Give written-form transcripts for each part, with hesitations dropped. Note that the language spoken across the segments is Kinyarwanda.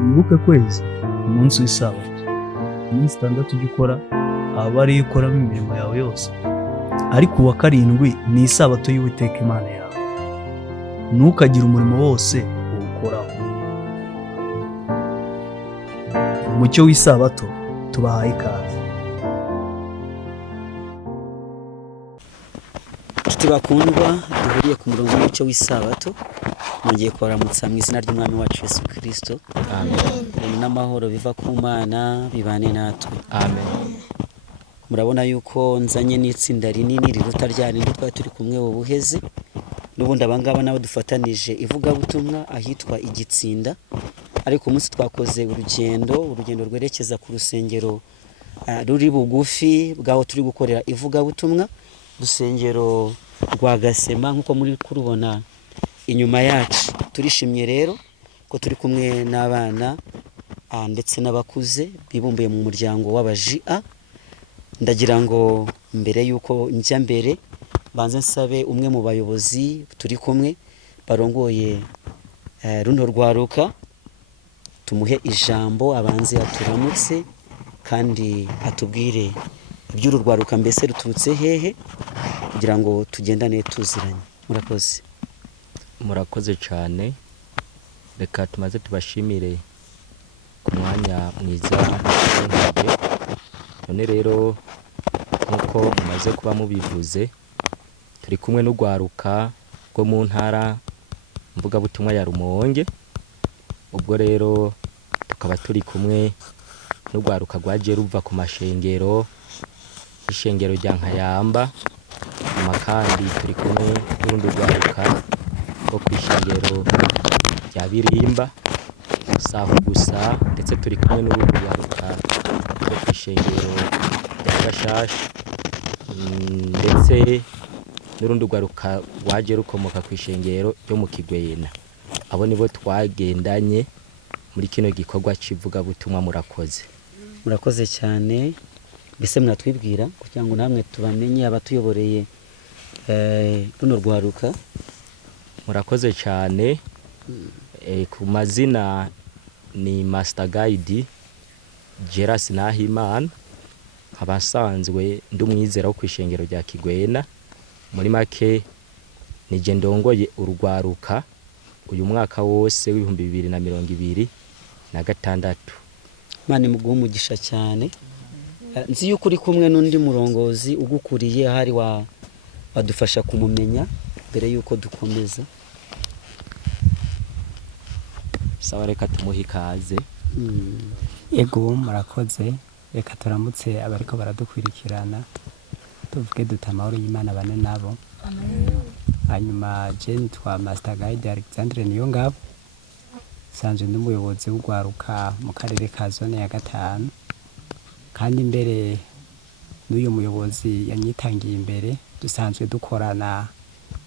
wibuke kwezi umunsi w'isabato, iminsi 6 ujya ukora aba ariyo ukoramo imirimo yawe yose, ariko uwa karindwi ni isabato y'Uwiteka Imana yawe, ntukagire umurimo wose uwukoraho. Umucyo w'isabato tubahaye ikaze. Inshuti bakundwa, duhuriye ku murongo w'umucyo w'isabato, nongeye kubaramutsa mu izina ry'Umwami wacu Yesu Kristo. Amen. N'amahoro biva ku Mana bibane natwe. Amen. Murabona yuko nzanye n'itsinda rinini riruta rya rindi twari turi kumwe ubuheze, n'ubundi abangaba nabo dufatanije ivugabutumwa ahitwa Igitsinda, ariko umunsi twakoze urugendo rwerekeza ku rusengero ruri bugufi bwaho turi gukorera ivugabutumwa, rusengero rwa Gasema nk'uko muri kurubona inyuma yacu. Turishimye rero ko turi kumwe n'abana ndetse n'abakuze bibumbuye mu muryango w'abaji'a. Ndagira ngo mbere yuko njya mbere banze nsabe umwe mu bayobozi turi kumwe barongoye runo rwaruka, tumuhe ijambo abanze aturamutse kandi atubwire iby'uru rwaruka mbese ruturutse hehe, kugira ngo tugendane tuziranye. Murakoze. Murakoze cyane. Reka tumaze tubashimire ku mwanya mwiza w'intabwe. None rero nk'uko mumaze kuba mubivuze, turi kumwe n'urwaruka rwo mu ntara mvugabutumwa ya Rumonge. Ubwo rero tukaba turi kumwe n'urwaruka rwaje ruva ku mashengero, ishengero rya Nkayamba, kandi turi kumwe n'urundi rwaruka rwo ku ishengero rya Birimba, saho gusa, ndetse turi kumwe n'urundi rwaruka rwo ku ishengero rya Gashasha, ndetse n'urundi rwaruka rwaje rukomoka ku ishengero ryo mu Kigwena. Abo nibo twagendanye muri kino gikorwa cy'ivugabutumwa. Murakoze. Murakoze cyane. Mbese mwatwibwira kugira ngo namwe tubamenye abatuyoboreye runo rwaruka? Murakoze cyane. Ku mazina ni Master Guide Geras Nahimana, abasanzwe ndumwizera wo kwishengero rya Kigwena. Muri make nije ndongoye urugwaruka uyu mwaka wose w'2026. Mane muguha umugisha cyane. Nzi yuko uri kumwe n'undi murongozi ugukuriye, hari wadufasha kumumenya mbere yuko dukomeza. Sawa, reka tumuhe ikaze. Yego, murakoze. Reka turamutse abariko baradukwirikirana, tuvuge dutamahoro y'Imana bane nabo. Amen. Hanyuma je nitwa Master Guide Alexandre Niyongabo, sanzwe n'umuyobozi w'urwaruka mu karere ka zone ya 5, kandi mbere n'uyu muyobozi yanyitangiye imbere dusanzwe dukorana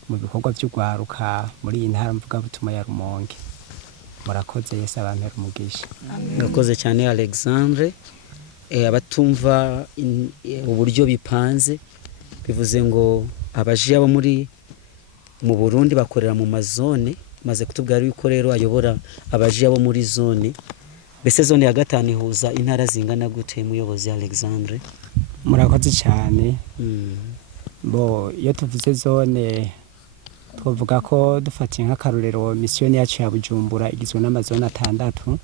mu bikorwa by'urwaruka muri iyi ntara mvugabutumwa ya Rumonge. Murakoze, Yesu abampera umugisha. Murakoze cyane Alexandre. Abatumva uburyo bipanze, bivuze ngo abajiya bo mu Burundi bakorera mu mazone, maze kutubwira yuko rero ayobora abajiya bo muri zone. Bese zone ya 5 ihuza intara zingana gute, muyobozi Alexandre? Murakoze cyane. Iyo tuvuze zone twavuga ko dufatiye nk'akarorero misiyoni yacu ya Bujumbura igizwe n'amazone 6.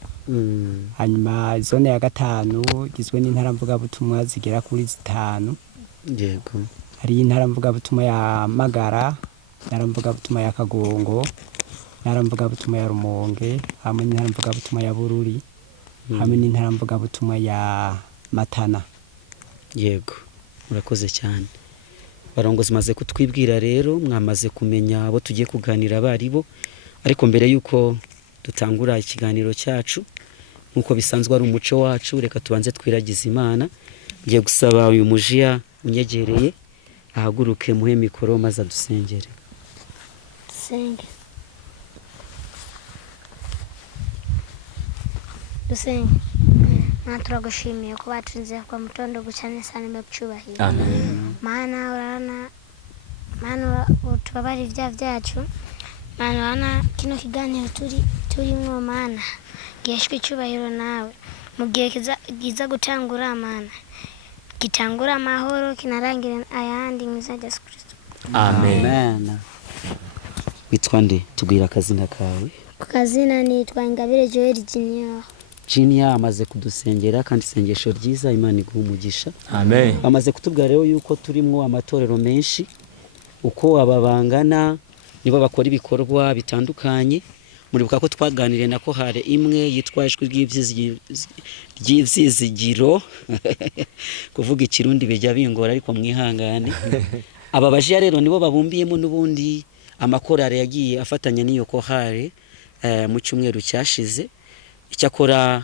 Hanyuma zone ya 5 igizwe n'intara mvugabutumwa zigera kuri 5. Yego. Hari intara mvugabutumwa ya Magara, intara mvugabutumwa ya Kagongo, intara mvugabutumwa ya Rumonge, hamwe n'intara mvugabutumwa ya Bururi, hamwe n'intara mvugabutumwa ya Matana. Yego. Murakoze cyane. Barongozi maze kutwibwira rero, mwamaze kumenya abo tugiye kuganira abaribo, ariko mbere yuko dutangura ikiganiro cyacu nkuko bisanzwe ari umuco wacu, reka tubanze twiragiza Imana. Ngiye gusaba uyu mujiya unyegereye ahaguruke muhe mikoro maze adusengere. Dusenge. Turagushimiye ko batunze kwa mutondo gucane sana mbacubahira. Amen. Mana utubabari ibyaha byacu. Mana kino kiganiro turimo Mana giheshwe icyubahiro nawe mu gihe kiza gutangura Mana, gitangura amahoro kinarangire ayandi mu izina rya Yesu Kristo. Amen. Witwa nde? Tubwira akazina kawe. Ku kazina nitwa Ingabire Joel Junior. Junior amaze kudusengera kandi isengesho ryiza, Imana iguha umugisha. Amen. Amaze kutubwira rero yuko turimwo amatorero menshi, uko ababangana nibo bakora ibikorwa bitandukanye. Muribuka ko twaganiriye nako hare imwe yitwa ijwi ry'ivyizigiro kuvuga ikirundi bijya bingora ariko mwihangane. Aba bajiya rero nibo babumbiyemo n'ubundi amakorari yagiye afatanya n'iyo kohare mu cyumweru cyashize. Icyakora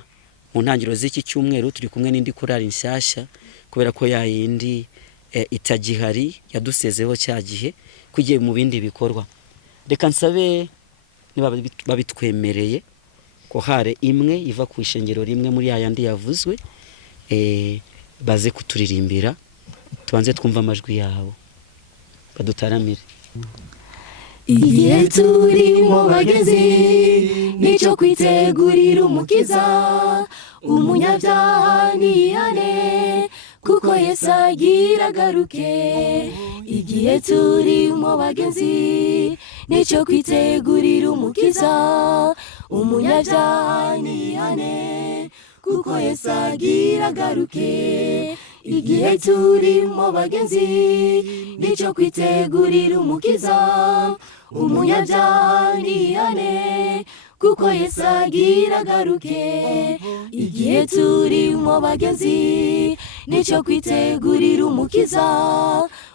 mu ntangiro z'iki cyumweru turi kumwe n'indi korari nshyashya kubera ko yayindi itagihari yadusezeho cya gihe kugiye mu bindi bikorwa. Reka nsabe niba babitwemereye kohare imwe iva ku ishengero rimwe muri yandi yavuzwe baze kuturirimbira, tubanze twumva amajwi yabo badutaramire. Igihe turimo bageze nicyo kwitegurira umukiza, umunyabyaha niyane kuko Yesu agira agaruke. Igihe turimo bageze nicyo kwitegurira umukiza, umunyabyaha niyane kuko Yesu agira agaruke. Igihe turimo bageze nicyo kwitegurira umukiza, umunyabyaha niyane kuko Yesu agira agaruke. Igihe turimo bageze nicyo kwitegurira umukiza,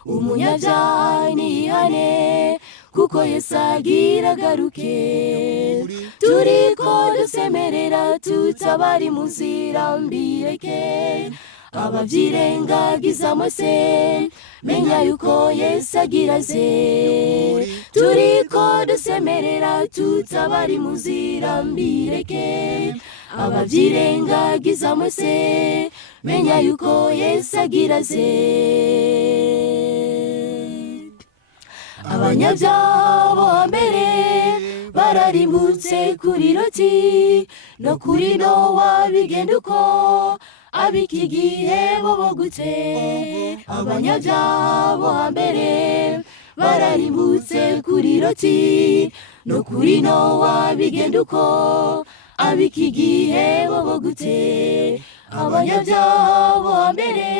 umunyabyaha niyane kuko Yesu agira agaruke. Turiko dusemerera tutabari mu nzira mbireke, abavyirengagiza mose menya yuko Yesu agira aze. Turiko dusemerera tutabari mu nzira mbireke, abavyirengagiza mose menya yuko Yesu agira aze. Abanyabyaha bo hambere bararimbutse kuri Loti no kuri Nowa bigenda uko, ab'iki gihe bo gute. Abanyabyaha bo hambere bararimbutse kuri Loti no kuri Nowa bigenda uko, ab'iki gihe bo gute. Abanyabyaha bo hambere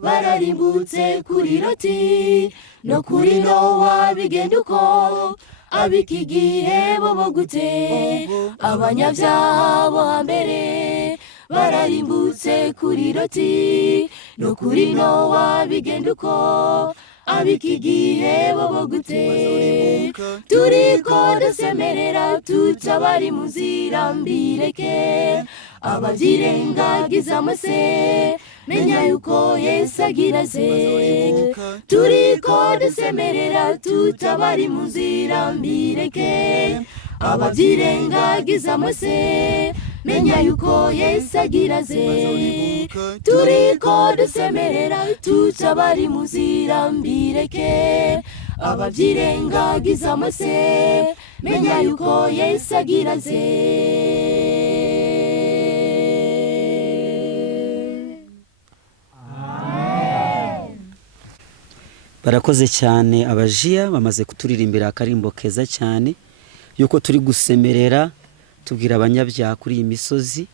bararimbutse kuri Loti no kuri Nowa bigenda uko, ab'iki gihe bo gute. Abanyabyaha bo hambere bararimbutse kuri Loti no kuri Nowa bigenda uko, ab'iki gihe bo gute. Turiko dusemerera tutabari mu nzira mbireke, abavyirengagiza mose menya yuko Yesu agira aze. Turiko dusemerera tutabari mu nzira mbireke, abavyirengagiza mose menya yuko Yesu agira aze. Turiko dusemerera tutabari mu nzira mbireke, abavyirengagiza mose menya yuko Yesu agira aze. Barakoze cyane abajiya bamaze kuturirimbira akarimbo keza cyane yuko turi gusemerera tubwira abanyabyaha kuri iyi misozi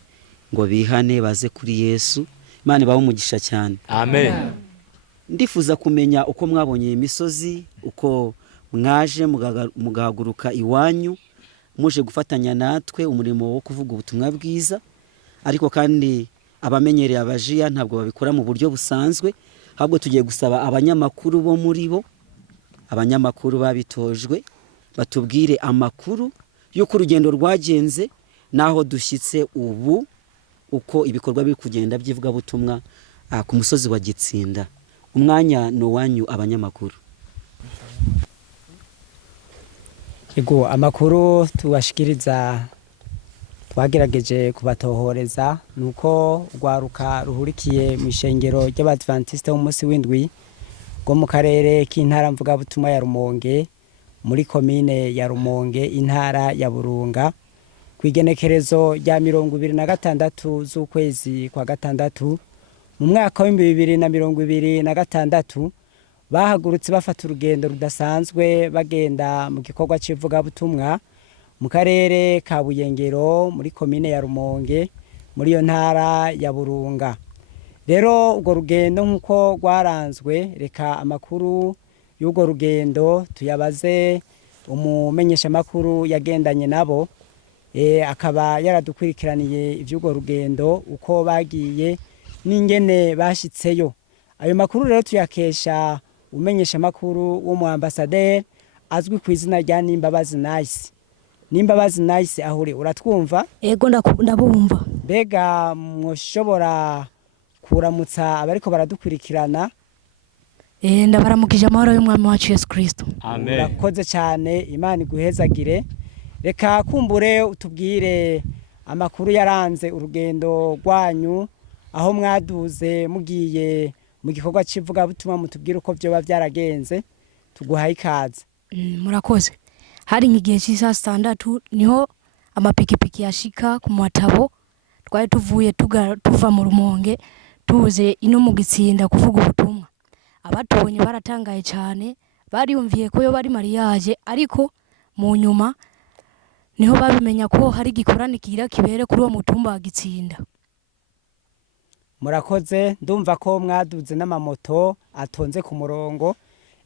ngo bihane baze kuri Yesu. Imana ibahe umugisha cyane. Amen. Ndifuza kumenya uko mwabonye iyi misozi, uko mwaje mugahaguruka iwanyu muje gufatanya natwe umurimo wo kuvuga ubutumwa bwiza, ariko kandi abamenyereye abajiya ntabwo babikora mu buryo busanzwe, ahubwo tugiye gusaba abanyamakuru bo muri bo, abanyamakuru babitojwe batubwire amakuru y'uko urugendo rwagenze naho dushyitse ubu, uko ibikorwa biri kugenda by'ivugabutumwa ku musozi wa Gitsinda. Umwanya no wanyu abanyamakuru. Ego amakuru tubashikiriza twagerageje kubatohoreza nuko rwaruka ruhurikiye mu ishengero ry'Abadventiste b'umunsi w'indwi go mu karere k'intara mvuga butumwa ya Rumonge muri komine ya Rumonge intara ya Burunga ku igenekerezo rya 26 z'ukwezi kwa gatandatu mu mwaka wa 2026 bahagurutse bafata urugendo rudasanzwe bagenda mu gikorwa c'ivugabutumwa mu karere ka Buyengero muri komine ya Rumonge muri yo ntara ya Burunga. Rero urwo rugendo nk'uko rwaranzwe, reka amakuru y'urwo rugendo tuyabaze umumenyesha makuru yagendanye nabo, akaba yaradukurikiraniye ivy'urwo rugendo uko bagiye n'ingene bashitseyo. Ayo makuru rero tuyakesha umenyesha makuru w'umuambasaderi azwi ku izina rya Nimbabazi Nice. Nimbabazi Nice, ahure uratwumva? Ego ndabumva. Mbega mwoshobora kuramutsa abariko baradukurikirana? Ndabaramukije amahoro y'umwami wacu Yesu Kristo. Amen. Urakoze cyane, Imana iguhezagire. Reka kumbure utubwire amakuru yaranze urugendo rwanyu, aho mwaduze mugiye mu gikorwa civuga butuma mutubwire uko byoba byaragenze. Tuguhaye ikaze. Murakoze. Hari nk'igihe cy'isa 6 niho amapikipiki yashika ku matabo, twari tuvuye tuva mu Rumonge tuze ino mu Gitsinda kuvuga ubutumwa. Abatubonye baratangaye cyane, bariyumviye ko yo bari mariage, ariko mu nyuma niho babimenya ko hari gikorane kira kibere kuri uwo mutumba wa Gitsinda. Murakoze, ndumva ko mwaduze n'amamoto atonze ku murongo.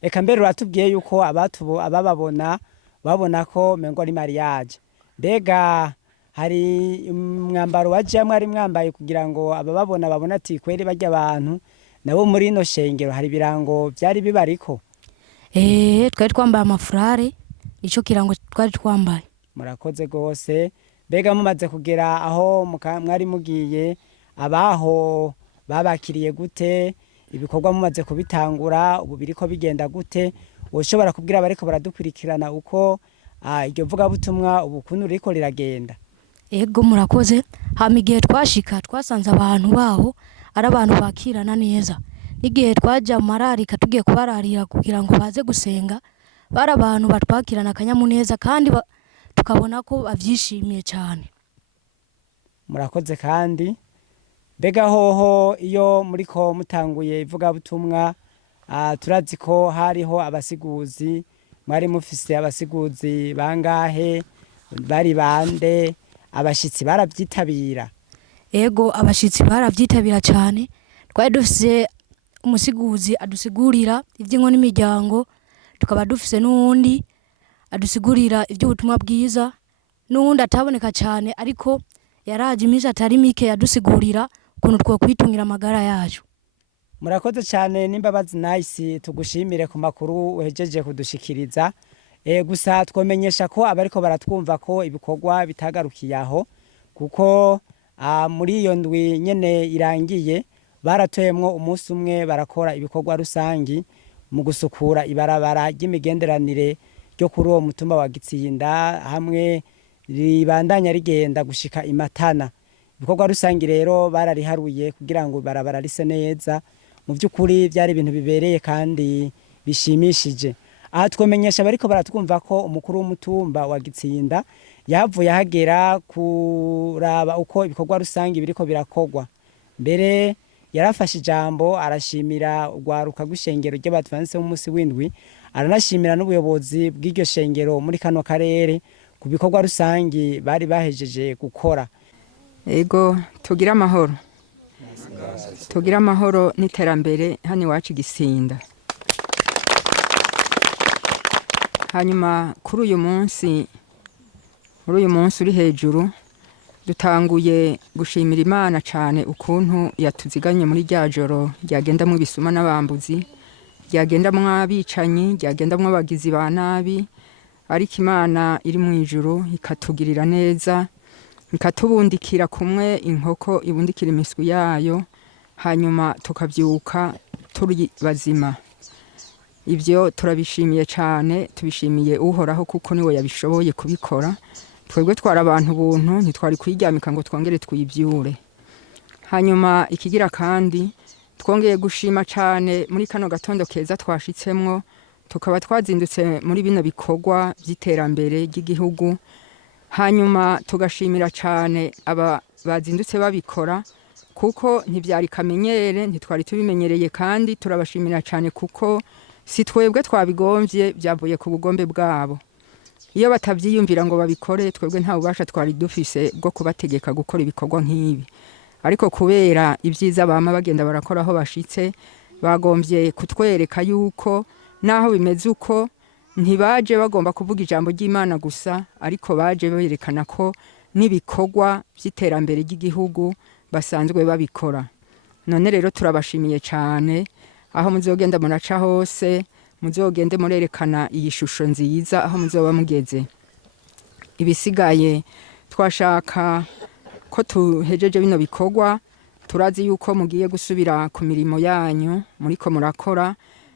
Eka mbere uratubwiye yuko abababona babona ko mengo ari mariage. Mbega hari mwambaro waje mwari mwambaye kugira ngo abababona babona ati kweri bajya abantu nabo muri ino shengero hari birango byari bibariko? Twari twambaye amafurare, ico kirango twari twambaye. Murakoze gose. Mbega mumaze kugera aho mwari mugiye, abaho babakiriye gute? Ibikorwa mumaze kubitangura ubu biriko bigenda gute? Woshobora kubwira abariko baradukurikirana uko iryo vuga butumwa ubu kuntu riko riragenda? Ego murakoze. Hama igihe twashika twasanze abantu baho ari abantu bakirana neza. N'igihe twaja mararika tugiye kubararira kugira ngo baze gusenga, bari abantu batwakirana akanyamuneza kandi tukabona ko bavyishimiye cyane. Murakoze kandi. Mbega hoho iyo muriko mutanguye ivuga butumwa, turazi ko hariho abasiguzi, mwari mufise abasiguzi bangahe, bari bande, abashitsi barabyitabira? Ego abashitsi barabyitabira cyane. Twari dufise umusiguzi adusigurira ivy'inko n'imiryango, tukaba dufise n'uwundi adusigurira ivy'ubutumwa bwiza, n'uwundi ataboneka cyane ariko yaraje imisi atari mike yadusigurira ukuntu two kwitungira amagara yacu. Murakoze cyane Nimbabazi Nice, tugushimire ku makuru uhejeje kudushikiriza. Gusa twomenyesha ko abariko baratwumva ko ibikorwa bitagarukiye aho, kuko muri iyo ndwi nyene irangiye baratoyemwo umunsi umwe barakora ibikorwa rusangi mu gusukura ibarabara ry'imigenderanire ryo kuri uwo mutumba wa Gitsinda hamwe ribandanya rigenda gushika Imatana. Ibikorwa rusangi rero barariharuye kugira ngo ibarabara rise neza. Mu by'ukuri byari ibintu bibereye kandi bishimishije. Aha twomenyesha bariko baratwumva ko umukuru w'umutumba wa Gitsinda yavuye hagera kuraba uko ibikorwa rusangi biriko birakogwa. Mbere yarafashe ijambo arashimira urwaruka rw'ishengero ry'Abadventiste b'umunsi w'indwi, aranashimira n'ubuyobozi bw'iryo shengero muri kano karere ku bikorwa rusangi bari bahejeje gukora. Ego tugira amahoro. Tugira amahoro n'iterambere hano iwacu Gitsinda. Hanyuma kuri uyu munsi uri hejuru dutanguye gushimira Imana cyane ukuntu yatuziganye muri rya joro ryagendamwo ibisuma n'abambuzi, ryagendamwo abicanyi, ryagendamwo abagizi ba nabi, ariko Imana iri mu ijuru ikatugirira neza, ikatubundikira kumwe inkoko ibundikira imiswi yayo, hanyuma tukabyuka turi bazima. Ibyo turabishimiye cyane, tubishimiye uhoraho kuko niwe yabishoboye kubikora. Twebwe twara abantu buntu ntitwari kwiryamika ngo twongere twibyure. Hanyuma ikigira kandi twongeye gushima cyane muri kano gatondo keza twashitsemwo, tukaba twazindutse muri bino bikorwa by'iterambere ry'igihugu. hanyuma tugashimira cyane aba bazindutse babikora kuko ntibyari kamenyere ntitwari tubimenyereye kandi turabashimira cyane kuko si twebwe twabigombye byavuye ku bugombe bwabo. Iyo batabyiyumvira ngo babikore twebwe nta bubasha twari dufise bwo kubategeka gukora ibikorwa nk'ibi, ariko kubera ibyiza bama bagenda barakora aho bashitse bagombye kutwereka yuko naho bimeze uko ntibaje bagomba kuvuga ijambo ry'Imana gusa, ariko baje berekana ko n'ibikorwa by'iterambere ry'igihugu basanzwe babikora. None rero turabashimiye cyane, aho muzogenda muraca hose muzogende murerekana iyi shusho nziza aho muzoba mugeze. Ibisigaye twashaka ko tuhejeje bino bikorwa, turazi yuko mugiye gusubira ku mirimo yanyu muriko murakora,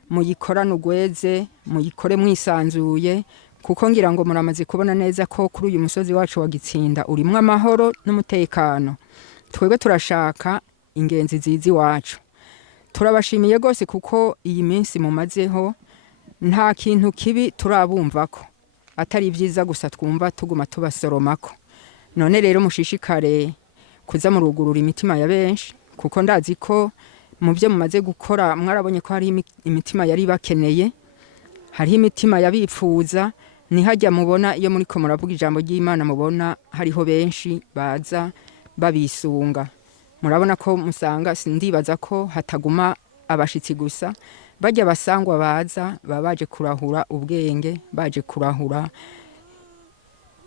muyikorane ugweze, muyikore mwisanzuye, kuko ngira ngo muramaze kubona neza ko kuri uyu musozi wacu wa Gitsinda urimwo amahoro n'umutekano. Twebwe turashaka ingenzi zizi wacu. Turabashimiye gose kuko iyi minsi mumazeho nta kintu kibi turabumvako, atari byiza gusa twumva tuguma tubasoromako. None rero mushishikare kuza murugurura imitima ya benshi, kuko ndazi ko mu byo mumaze gukora mwarabonye ko hari imitima yari bakeneye, hari imitima yabipfuza. Nihajya mubona iyo muri ko muravuga ijambo ry'Imana mubona hariho benshi baza babisunga. Murabona ko musanga, sindibaza ko hataguma abashitsi gusa, bajya basangwa baza babaje kurahura ubwenge, baje kurahura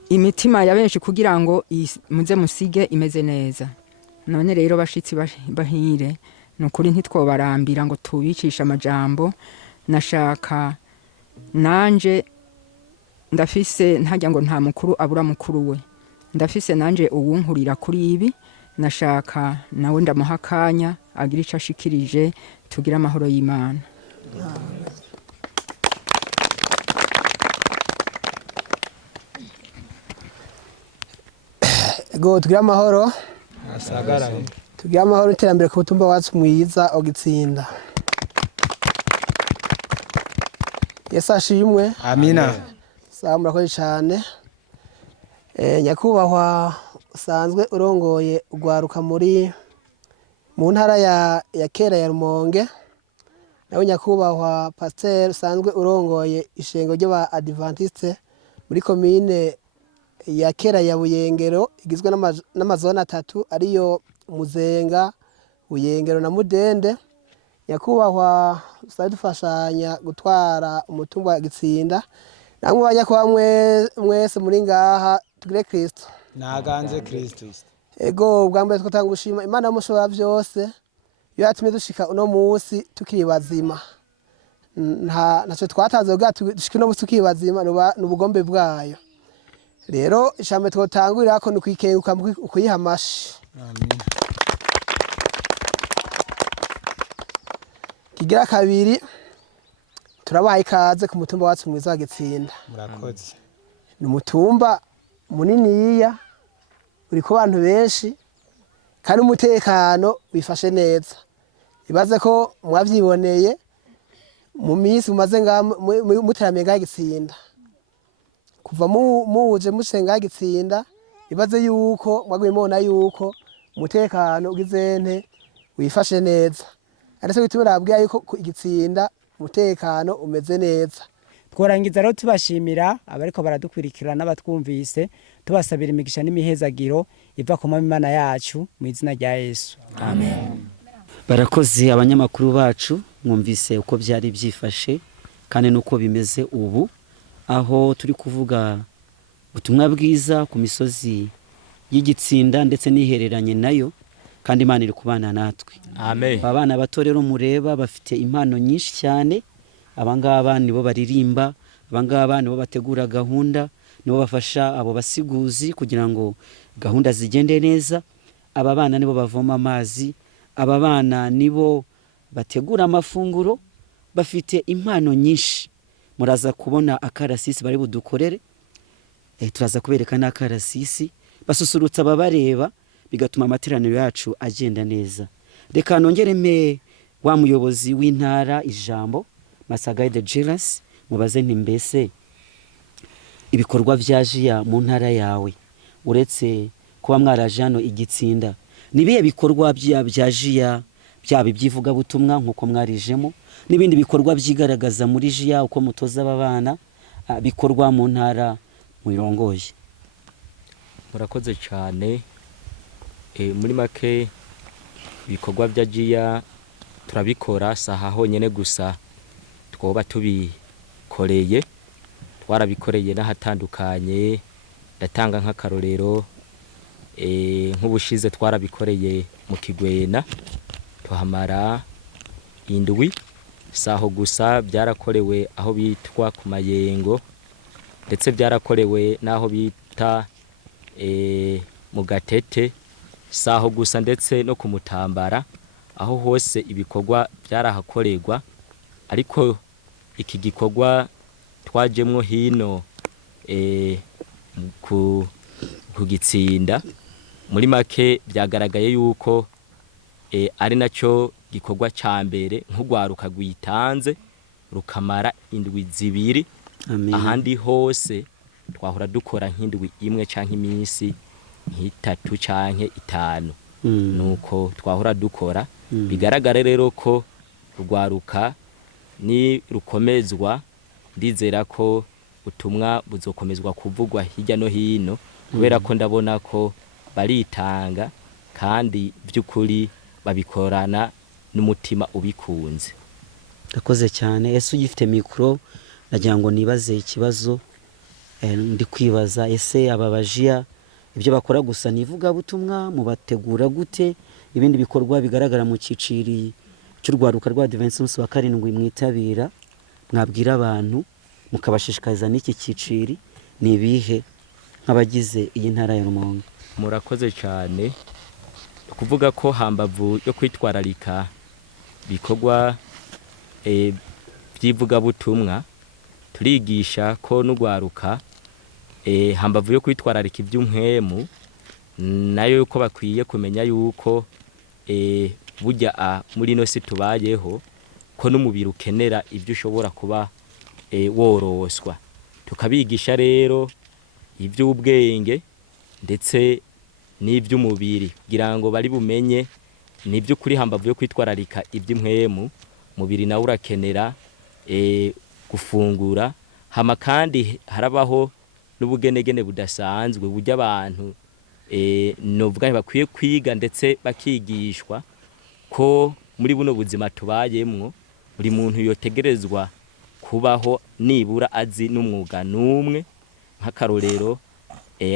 imitima ya benshi kugira ngo muze musige imeze neza. None rero bashitsi bahire, nukuri ntitwobarambira ngo tubicisha amajambo. Nashaka nanje ndafise ntajya ngo nta mukuru abura mukuru we, ndafise nanje uwunkurira kuri ibi. Nashaka nawe ndamuhakanya agira ico ashikirije, tugira amahoro y'Imana. Ego tugira amahoro, asagarare tugira amahoro iterambere ku butumba wacu mwiza Ogitsinda. Yesu ashimwe. amina. Sawa, murakoze cyane. Nyakubahwa usanzwe urongoye ugwaruka mu ntara ya kera ya Rumonge, nawe nyakubahwa Pasteur usanzwe urongoye ishengo ry'aba Adventiste muri komine ya kera ya Buyengero, igizwe n'amazona 3 ariyo Muzenga, Buyengero na Mudende. Nyakubahwa usanzwe dufashanya gutwara umutumba wa Gitsinda, namwe bajya kwa mwese muri ngaha tugire Kristo. Naganze Kristo. Ego bwambere twatanga gushima Imana y'umushobora byose, yo yatumye dushika uno munsi tukiri bazima. Ntaco twataze ubwa dushika uno munsi tukiri bazima, n'ubugombe bwayo. Rero ijambo twotangurira ko nukwikeguka ukuyihamashi. Amen. Kigira kabiri, turabaye ikaze ku mutumba wacu mwiza wa Gitsinda. Murakoze. N'umutumba muniniya uri ku bantu benshi kandi umutekano wifashe neza. Ibaze ko mwavyiboneye mu minsi mumaze muteramiye ngaha Gitsinda, kuva muje musenga Gitsinda. Ibaze yuko mwagwe mubona yuko umutekano ugizente wifashe neza, ariko bituma rabwiye yuko Gitsinda umutekano umeze neza. Tworangiza rero tubashimira abariko baradukwirikirana batwumvise, tubasabira imigisha n'imihezagiro iva ku Mana yacu mu izina rya Yesu. Amen. Barakoze abanyamakuru bacu, mwumvise uko byari byifashe kandi nuko bimeze ubu, aho turi kuvuga ubutumwa bwiza ku misozi y'Igitsinda ndetse nihereranye nayo, kandi Imana iri kubana natwe. Amen. Abana bato rero mureba bafite impano nyinshi cyane. Abangaba nibo baririmba, abangaba nibo bategura gahunda, nibo bafasha abo basiguzi kugira ngo gahunda zigende neza. Aba bana nibo bavoma amazi, aba bana nibo bategura amafunguro. Bafite impano nyinshi. Muraza kubona akarasisi bari budukorere, turaza kubereka n'akarasisi basusurutsa ababareba, bigatuma amateraniro yacu agenda neza. Reka nongereme wa muyobozi w'intara ijambo Masagaye de Jelas, mubaze nti mbese ibikorwa vya jiya mu ntara yawe uretse kuba mwaraje hano Igitsinda nibihe bikorwa bya jiya byaba ibyivuga butumwa nkuko mwarijemo n'ibindi bikorwa byigaragaza muri jiya uko mutoza abana bikorwa mu ntara murongoye? Murakoze cyane. Muri make ibikorwa bya jiya turabikora saha honyene gusa twoba tubikoreye, twarabikoreye n'ahatandukanye. Ndatanga nk'akarorero nk'ubushize twarabikoreye mu Kigwena tuhamara indwi saho gusa, byarakorewe aho bitwa ku Mayengo ndetse byarakorewe n'aho bita mu Gatete saho gusa ndetse no ku Mutambara, aho hose ibikorwa byarahakorerwa. Ariko iki gikorwa twajemwo hino ku Gitsinda muri make byagaragaye yuko ari nacyo gikorwa ca mbere nk'ugwaruka rwitanze rukamara indwi zibiri. Ahandi hose twahora dukora nk'indwi imwe canke iminsi nk'itatu canke itanu nuko twahora dukora. Bigaragara rero ko rugwaruka ni rukomezwa, ndizera ko ubutumwa buzokomezwa kuvugwa hirya no hino kubera ko ndabona ko baritanga kandi by'ukuri babikorana n'umutima ubikunze. Ndakoze cyane. Ese ugifite mikro nagira ngo nibaze ikibazo ndi kwibaza, ese ababajiya ibyo bakora gusa nivuga butumwa mubategura gute ibindi bikorwa bigaragara mu ciciri cy'urwaruka rwa Adventiste wa karindwi mwitabira mwabwira abantu mukabashishikariza n'iki ciciri ni bihe nk'abagize iyi ntara ya Rumonge? Murakoze cyane. Kuvuga ko hambavu yo kwitwararika bikorwa byivuga butumwa turigisha ko n'ugwaruka hambavu yo kwitwararika iby'umwemu nayo yuko bakwiye kumenya yuko burya muri no si tubayeho ko n'umubiri ukenera ibyo ushobora kuba woroswa. Tukabigisha rero iby'ubwenge ndetse n'iby'umubiri kugira ngo bari bumenye nibyo kuri hambavu yo kwitwararika iby'umwemu mubiri nawe urakenera gufungura. Hama kandi harabaho n'ubugenegene budasanzwe burya abantu novuga bakwiye kwiga ndetse bakigishwa ko muri buno buzima tubayemwo buri muntu yotegerezwa kubaho nibura azi n'umwuga n'umwe. Nk'akarorero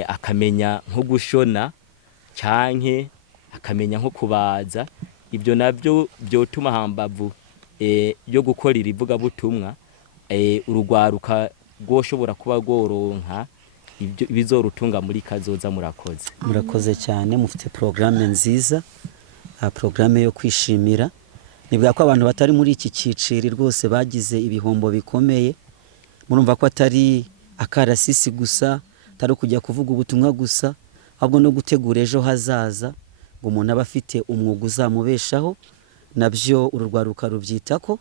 akamenya nko gushona canke akamenya nko kubaza. Ibyo nabyo byotuma hambavu yo gukora irivuga butumwa urugwaruka rwoshobora kuba rworonka ibyo bizorutunga muri kazoza. Murakoze cyane. Mufite programme nziza, programme yo kwishimira. Nibwa ko abantu batari muri iki ciciri rwose bagize ibihombo bikomeye. Murumva ko atari akarasisi gusa, atari kujya kuvuga ubutumwa gusa, ahubwo no gutegura ejo hazaza ngo umuntu aba afite umwuga uzamubeshaho. Nabyo urugwaruka rubyitako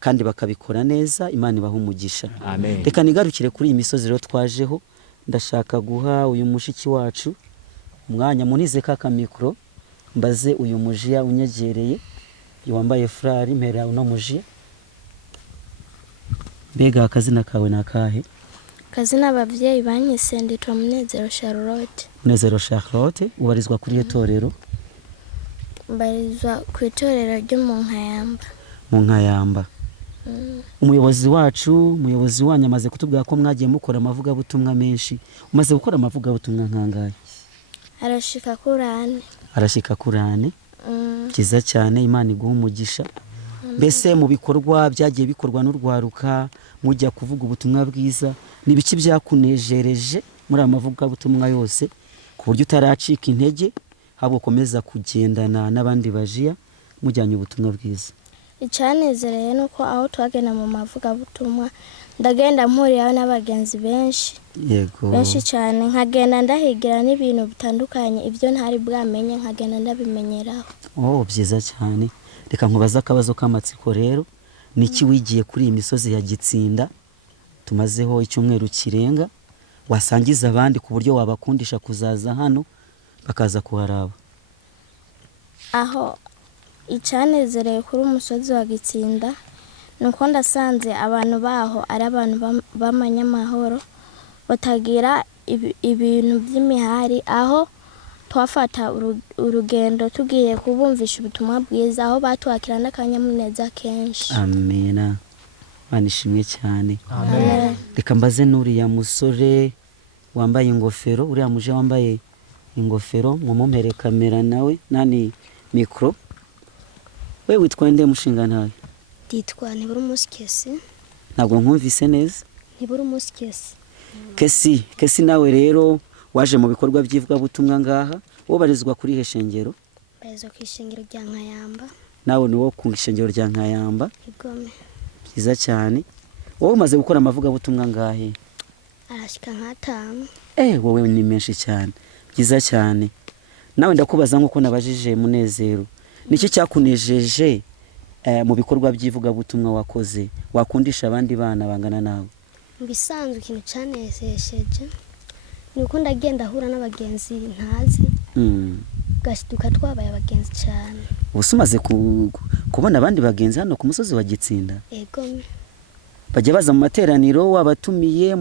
kandi bakabikora neza. Imana ibaha umugisha. Amen. Reka nigarukire kuri iyi misozi rero twajeho. Ndashaka guha uyu mushiki wacu umwanya munize kaka mikro mbaze uyu mujiya unyegereye wambaye frari mpera uno mujiya. Mbega akazina kawe nakahe? Kazina abavyeyi banyise nditwa Munezero Charlotte. Munezero Charlotte, ubarizwa kuri itorero? Mbarizwa ku itorero ryo mu Nkayamba. Mu Nkayamba. Umuyobozi wacu, umuyobozi wanyu amaze kutubwira ko mwagiye mukora amavuga butumwa menshi. Umaze gukora amavuga butumwa nkangahe? Arashika kurane. Arashika kurane. Kiza cyane. Imana iguha umugisha. Mbese mu bikorwa byagiye bikorwa n'urwaruka mujya kuvuga ubutumwa bwiza, nibiki byakunejereje muri amavuga butumwa yose ku buryo utaracika intege habo komeza kugendana n'abandi bajiya mujyanye ubutumwa bwiza? Icanezereye nuko aho twagenda mu mavuga butumwa ndagenda mpurira n'abagenzi benshi. Yego. Benshi cyane, nkagenda ndahigira n'ibintu bitandukanye ibyo ntari bwamenye nkagenda ndabimenyeraho. Oh, byiza cyane. Reka nkubaza akabazo k'amatsiko rero, niki wigiye kuri iyi misozi ya Gitsinda tumazeho icyumweru kirenga? wasangiza abandi ku buryo wabakundisha kuzaza hano bakaza kuharaba? Aho icyanezereye kuri umusozi wa Gitsinda nuko ndasanze abantu baho ari abantu b'amanyamahoro batagira ibintu by'imihari, aho twafata urugendo tugiye kubumvisha ubutumwa bwiza, aho batwakira n'akanyamuneza kenshi. Amina. Manishimwe cyane. Amen. Reka mbaze n'uriya musore wambaye ingofero, uriya muje wambaye ingofero, mumumpere kamera nawe nani mikro. We witwa nde mushinga ntawe? Nditwa Ntiburumusikesi. Ntabwo nkumvise neza. Ntiburumusikesi. Kesi nawe rero waje mu bikorwa by'ivuga butumwa ngaha, wobarizwa kuri heshengero? Barizwa ku ishengero rya Nkayamba. Nawe ni wo ku ishengero rya Nkayamba? Igome. Byiza cyane. Wowe umaze gukora amavuga butumwa ngahe? Arashika nk'atanu. Wowe ni menshi cyane. Byiza cyane. Nawe ndakubaza nkuko nabajije Munezero, niki cyakunejeje mu bikorwa by'ivuga butumwa wakoze wakundisha abandi bana bangana nawe? Bisanzwe ikintu cyanesesheje nuko ndagenda ahura n'abagenzi ntazi, gashiduka twabaye abagenzi cyane. Usumaze kubona abandi bagenzi hano ku musozi wa Gitsinda? Yego. Bajya baza mu materaniro wabatumiye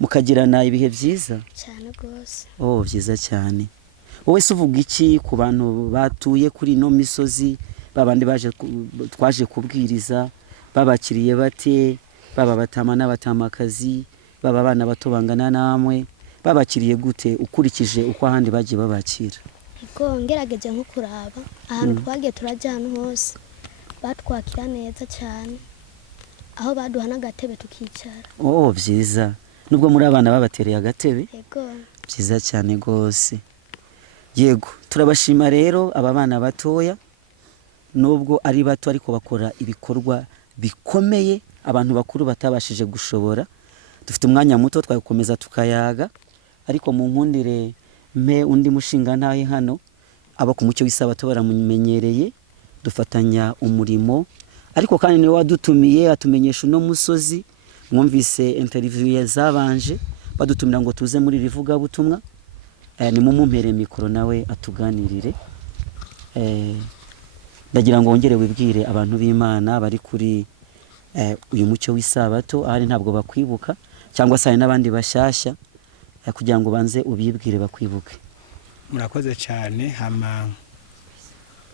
mukagirana ibihe byiza cyane gose? Byiza cyane. Wowe se uvuga iki ku bantu batuye kuri no misozi, babandi twaje kubwiriza, babakiriye bate, baba batama n'abatamakazi, baba abana bato bangana namwe, babakiriye gute ukurikije uko ahandi bagiye babakira? Yego, ngerageje nko kuraba ahantu twagiye turajya hano hose batwakira neza cyane, aho baduha n'agatebe tukicara. Byiza. Nubwo muri abana babatereye agatebe? Yego. Byiza cyane gose. Yego, turabashima rero aba bana batoya, nubwo ari bato ariko bakora ibikorwa bikomeye abantu bakuru batabashije gushobora. Dufite umwanya muto twakomeza tukayaga, ariko mu nkundire mpe undi mushinga ntahe hano aba ku mucyo w'isabato baramumenyereye, dufatanya umurimo, ariko kandi niwe wadutumiye atumenyesha uno musozi. Mwumvise interview yazabanje badutumira ngo tuze muri rivuga butumwa. Ni mumumpere mikoro nawe atuganirire. Ndagira ngo wongere wibwire abantu b'Imana bari kuri uyu mucyo w'isabato, ahari ntabwo bakwibuka cyangwa se n'abandi bashyashya, kugira ngo banze ubibwire bakwibuke. Murakoze cyane. Hama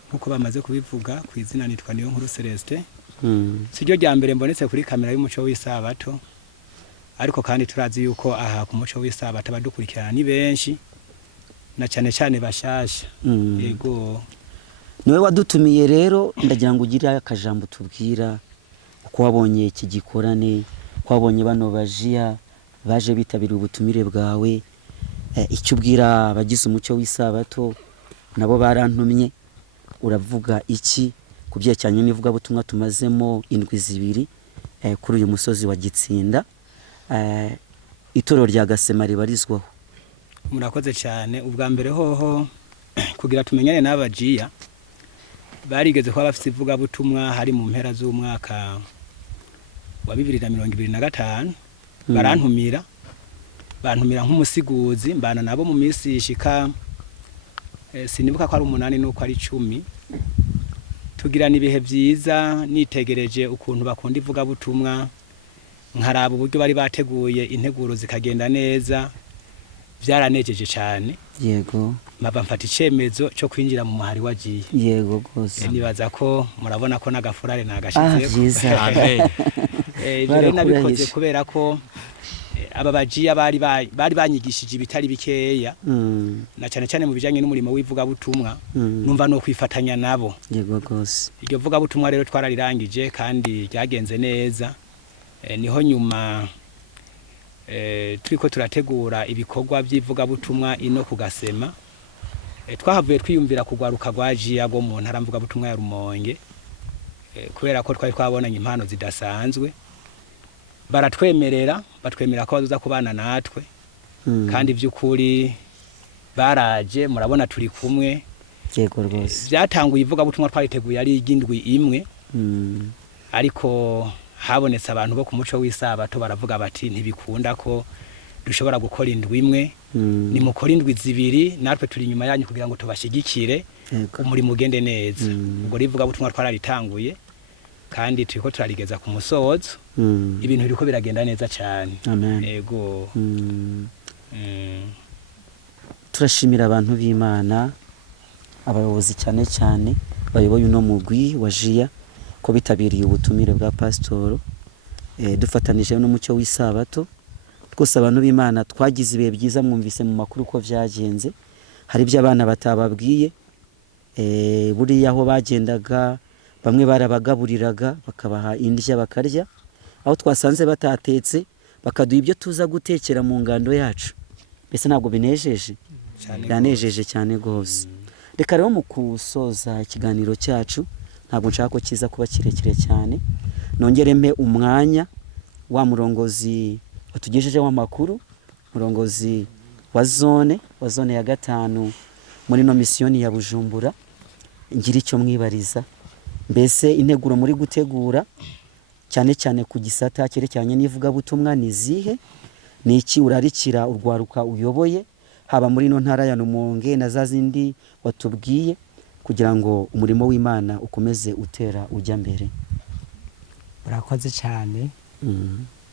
nkuko bamaze kubivuga, ku izina nitwa Niyonkuru Celestin. Siryo rya mbere mbonetse kuri kamera y'umucyo w'isabato, ariko kandi turazi yuko aha ku mucyo w'isabato badukurikirana ni benshi, na cyane cyane bashasha. Yego. Niwe wadutumiye rero, ndagira ngo ugire akajambo tubwira uko wabonye iki gikorane, uko wabonye bano bajiya baje bitabira ubutumire bwawe, icyo ubwira abagize umucyo w'isabato nabo barantumye, uravuga iki ku byerekeranye n'ivuga butumwa tumazemo indwi zibiri kuri uyu musozi wa Gitsinda, itorero rya Gasema ribarizwaho? Murakoze cyane. Ubwa mbere hoho kugira tumenyane n'abajiya, barigeze kuba bafite ivuga butumwa hari mu mpera z'umwaka wa 2025. Barantumira nk'umusiguzi, mbana nabo mu minsi ishika sinibuka ko ari 8 nuko ari 10. Tugirana ibihe byiza, nitegereje ukuntu bakunda ivuga butumwa, nkaraba uburyo bari bateguye integuro zikagenda neza, byaranejeje cyane. Yego. Maba mfata icemezo cyo kwinjira mu muhari wagiye. Yego gose. Nibaza ko murabona ko n'agafurare nagashize. Amen. Bari nabikoze kubera ko aba bajiya bari banyigishije ibitari bikeya, na cyane cyane mu bijanye n'umurimo w'ivuga butumwa, numva no kwifatanya nabo. Yego gose. Iryo vuga butumwa rero twararirangije kandi ryagenze neza. Niho nyuma turiko turategura ibikorwa by'ivuga butumwa ino ku Gasema. Twahavuye twiyumvira kugwaruka gwajiya go mu ntara mvuga butumwa ya Rumonge, kubera ko twari twabonanye impano zidasanzwe. Baratwemerera ko bazoza kubana natwe, kandi by'ukuri baraje, murabona turi kumwe. Yego rwose. Byatanguye ivuga butumwa twariteguye ari igindwi imwe, ariko habonetse abantu bo ku muco w'isabato baravuga bati ntibikunda ko dushobora gukora indwi imwe ni mukora indwi zibiri natwe turi inyuma yanyu kugira ngo tubashigikire umurimo ugende neza ubwo rivuga butumwa twararitanguye kandi turiko turarigeza ku musozo ibintu biriko biragenda neza cyane yego turashimira abantu b'Imana abayobozi cyane cyane bayoboye uno mugwi wa JIA ko bitabiriye ubutumire bwa pasitoro dufatanije n'umucyo w'isabato twose abantu b'Imana twagize ibihe byiza mwumvise mu makuru ko vyagenze hari ibyo abana batababwiye buriya aho bagendaga bamwe barabagaburiraga bakabaha indya bakarya aho twasanze batatetse bakaduha ibyo tuza gutekera mu ngando yacu mbese ntabwo binejeje byanejeje cyane gose reka rero mu kusoza ikiganiro cyacu ntabwo nshaka ko kiza kuba kirekire cyane nongere mpe umwanya wa murongozi watugejeje w'amakuru murongozi wa zone ya 5 muri no misiyoni ya Bujumbura ngira icyo mwibariza mbese integuro muri gutegura cyane cyane ku gisata cyerekeranye n'ivuga butumwa nizihe niki urarikira urwaruka uyoboye haba muri no ntara ya Rumonge na zazindi watubwiye kugira ngo umurimo w'Imana ukomeze utera ujya mbere. Urakoze cyane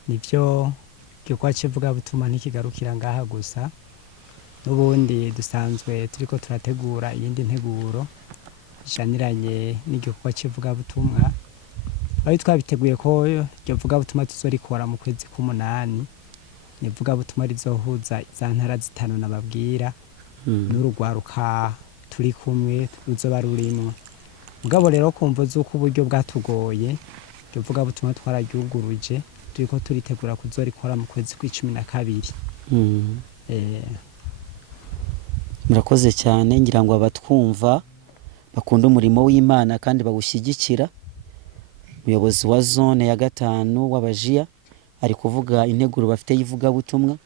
nibyo gikwa kivuga butumwa ntikigarukira ngaha gusa n'ubundi dusanzwe turiko turategura iyindi nteguro janiranye n'igikwa kivuga butumwa bari twabiteguye ko ryo vuga butumwa tuzorikora mu kwezi k'umunani nivuga butumwa rizohuza za ntara zitanu nababwira n'urugwaruka turi kumwe ruzoba rurimwe mugabo rero kumva zuko uburyo bwatugoye ryo vuga butumwa twararyuguruje turiko turitegura kuzorikora mu kwezi kwa12 murakoze cyane ngira ngo abatwumva bakunda umurimo w'Imana kandi bawushyigikira umuyobozi wa zone ya 5 w'abajia ari kuvuga integuro bafite yivuga butumwa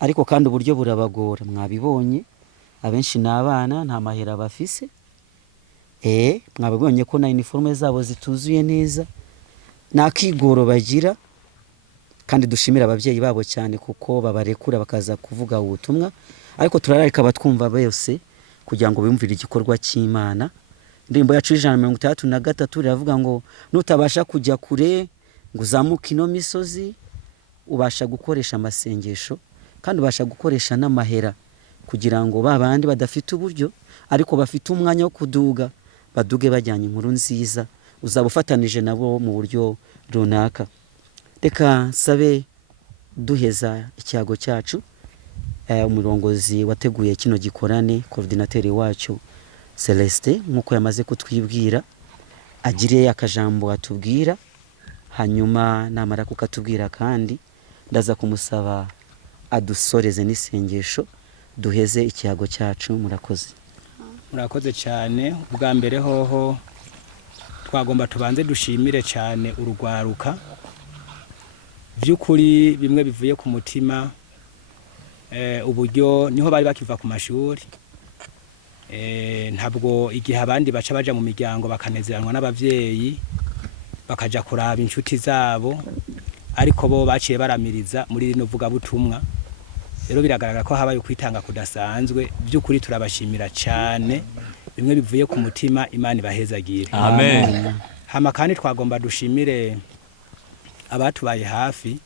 ariko kandi uburyo burabagora mwabibonye abenshi n'abana nta mahera bafise mwabibonye ko na uniforme zabo zituzuye neza nakigoro bagira kandi dushimira abavyeyi babo cyane kuko babarekura bakaza kuvuga ubutumwa ariko turararika batwumva bose kugira ngo bimvire igikorwa cy'Imana ndimbo ya 163 iravuga ngo nutabasha kujya kure ngo uzamuke ino misozi ubasha gukoresha amasengesho kandi ubasha gukoresha n'amahera kugira ngo babandi badafite uburyo ariko bafite umwanya wo kuduga baduge bajyanye inkuru nziza uzabufatanije nabo mu buryo runaka. Reka sabe duheza icyago cyacu umurongozi wateguye kino gikorane coordinateur wacu Celeste nkuko yamaze kutwibwira agire akajambo atubwira hanyuma namara kukatubwira kandi ndaza kumusaba adusoreze n'isengesho duheze icyago cyacu. Murakoze cyane ubwa mbere hoho twagomba tubanze dushimire cyane urugwaruka by'ukuri bimwe bivuye ku mutima uburyo niho bari bakiva ku mashuri ntabwo igihe abandi baca baja mu miryango bakanezeranwa n'abavyeyi bakaja kuraba inshuti zabo ariko bo baciye baramiriza muri rino vuga butumwa rero biragaragara ko habaye kwitanga kudasanzwe by'ukuri turabashimira cyane bimwe bivuye ku mutima Imana ibahezagire amen. Hama kandi twagomba dushimire abatubaye hafi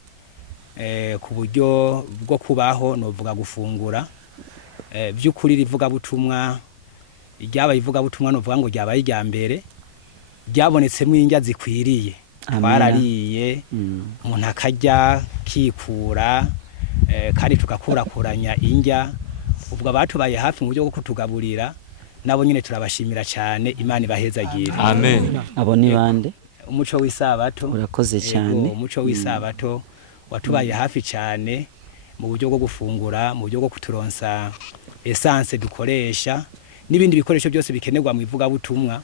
ku buryo bwo kubaho no vuga gufungura by'ukuri rivuga butumwa iryabaye ivuga butumwa no vuga ngo ryabaye irya mbere ryabonetsemo indya zikwiriye twarariye umuntu akarya kikura kandi tukakurakuranya indya ubwo abatubaye hafi mu buryo bwo kutugaburira nabo nyine turabashimira cyane Imana ibahezagire amen. Abo ni bande? Umuco w'isabato. Urakoze cyane. Umuco w'isabato watubaye hafi cyane mu buryo bwo gufungura mu buryo bwo kuturonsa essence dukoresha n'ibindi bikoresho byose bikenerwa mu ivuga butumwa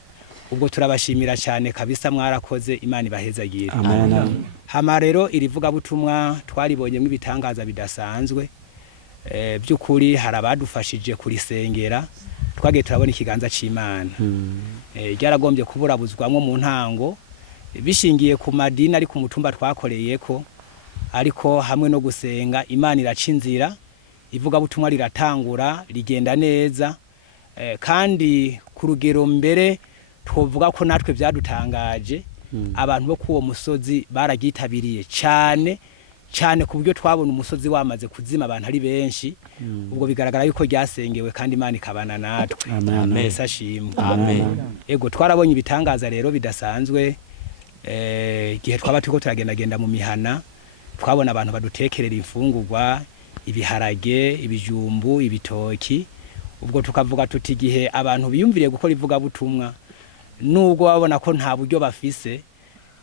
ubwo turabashimira cyane kabisa mwarakoze Imana ibahezagire amen. Hama rero irivuga butumwa twaribonyemo ibitangaza bidasanzwe by'ukuri harabadufashije kurisengera twagiye turabona ikiganza c'Imana ryaragombye kuburabuzwamwo mu ntango bishingiye ku madini ari ku mutumba twakoreyeko ariko hamwe no gusenga Imana iraca inzira, ivuga butumwa riratangura rigenda neza, kandi ku rugero mbere twovuga ko natwe byadutangaje. Abantu bo kuwo musozi baragitabiriye cyane cyane ku buryo twabona umusozi wamaze kuzima abantu ari benshi. Ubwo bigaragara yuko ryasengewe kandi Imana ikabana natwe. Amen. Ashimwe. Amen. Ego twarabonye ibitangaza rero bidasanzwe, igihe twaba turiko turagendagenda mu mihana, twabona abantu badutekerera imfungurwa, ibiharage, ibijumbu, ibitoki. Ubwo tukavuga tuti igihe abantu biyumviriye gukora ivuga butumwa, nubwo babona ko nta buryo bafise,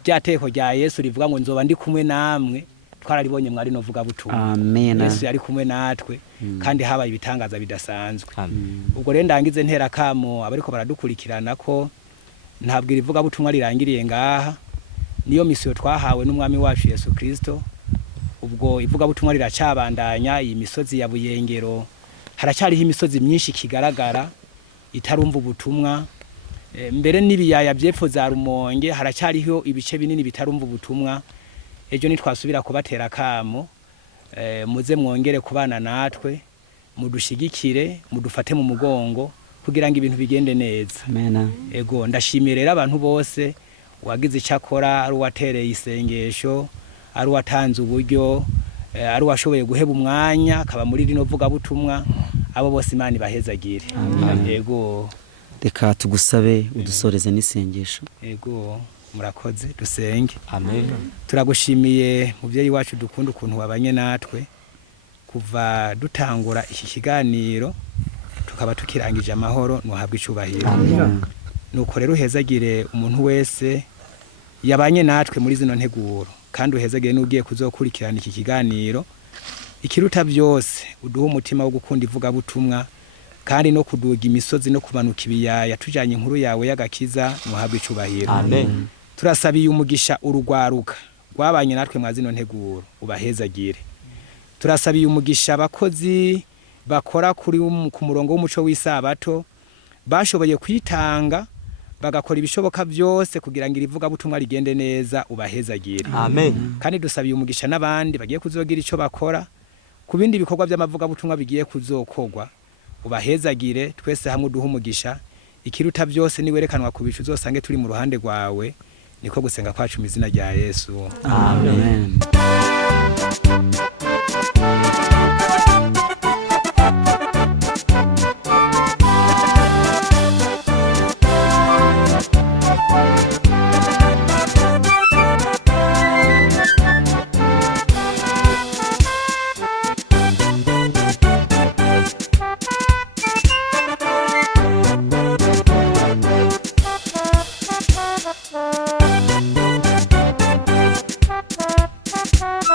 ryateko rya Yesu rivuga ngo nzoba ndi kumwe namwe, twararibonye mwari no vuga butumwa. Amen. Yesu yari kumwe natwe kandi habaye ibitangaza bidasanzwe. Ubwo rero ndangize ntera kamo abariko baradukurikirana ko ntabwo irivuga butumwa rirangiriye ngaha, niyo misiyo twahawe n'umwami wacu Yesu Kristo. Ubwo ivuga butumwa riracabandanya, iyi misozi ya Buyengero haracyariho imisozi myinshi kigaragara itarumva ubutumwa, mbere n'ibiyaya byepfo za Rumonge haracyariho ibice binini bitarumva ubutumwa. Ejo nitwasubira kubatera kamo, muze mwongere kubana natwe, mudushigikire, mudufate mu mugongo kugira ngo ibintu bigende neza. Amen. Ego ndashimira rero abantu bose wagize icyakora, ari uwatereye isengesho, ari uwatanze uburyo, ari uwashoboye guheba umwanya akaba muri rino vuga butumwa. Abo bose Imana ibahezagire. Ego reka tugusabe udusoreze n'isengesho. Ego murakoze dusenge. Amen. Turagushimiye muvyeyi wacu dukunda ukuntu wabanye natwe kuva dutangura iki kiganiro tukaba tukirangije amahoro, nuhabwa icubahiro. Nuko rero uhezagire umuntu wese yabanye natwe muri zino nteguro, kandi uhezagire n'ugiye kuzokurikirana iki kiganiro. Ikiruta byose uduha umutima wo gukunda ivuga butumwa, kandi no kuduga imisozi no kumanuka ibiyaya tujanye inkuru yawe y'agakiza, nuhabwa icubahiro. Amen. Turasabiye umugisha urugwaruka rwabanye natwe mwa zino nteguro, ubahezagire. Turasabiye umugisha abakozi bakora ku murongo w'umuco w'isabato, bashoboye kwitanga bagakora ibishoboka byose kugira ngo irivuga butumwa rigende neza, ubahezagire. Amen. Kandi dusabiye umugisha n'abandi bagiye kuzogira ico bakora ku bindi bikorwa by'amavuga butumwa bigiye kuzokogwa, ubahezagire. Twese hamwe duha umugisha, ikiruta byose niwerekanwa ku bicu uzosange turi mu ruhande rwawe. Niko gusenga kwacu mu izina rya Yesu. Amen. Thank you.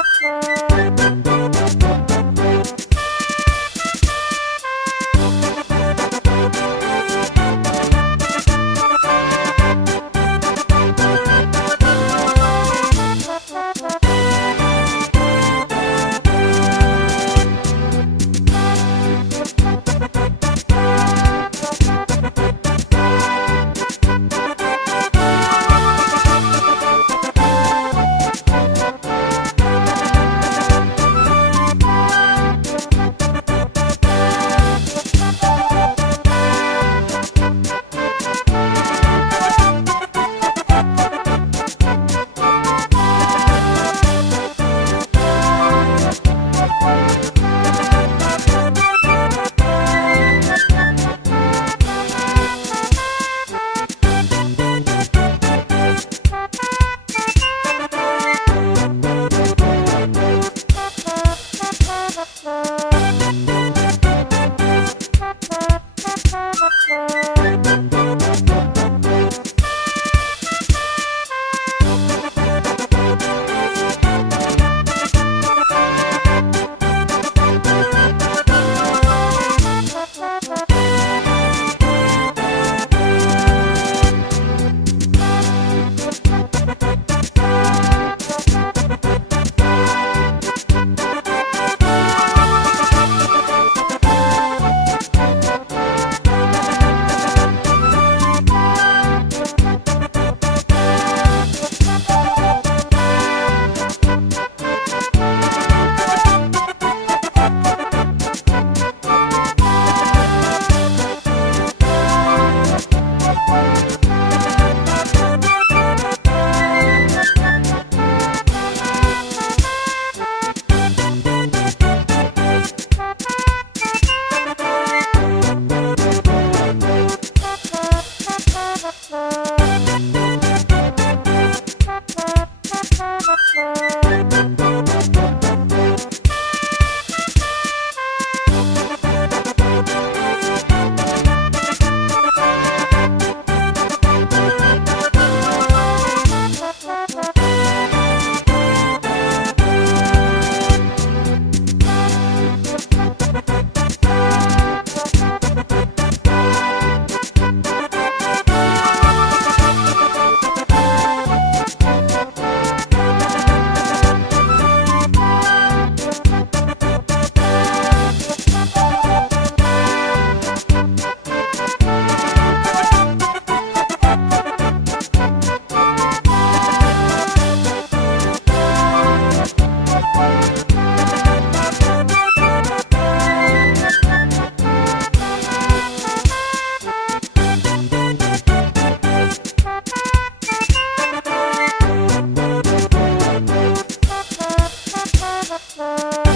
Thank you.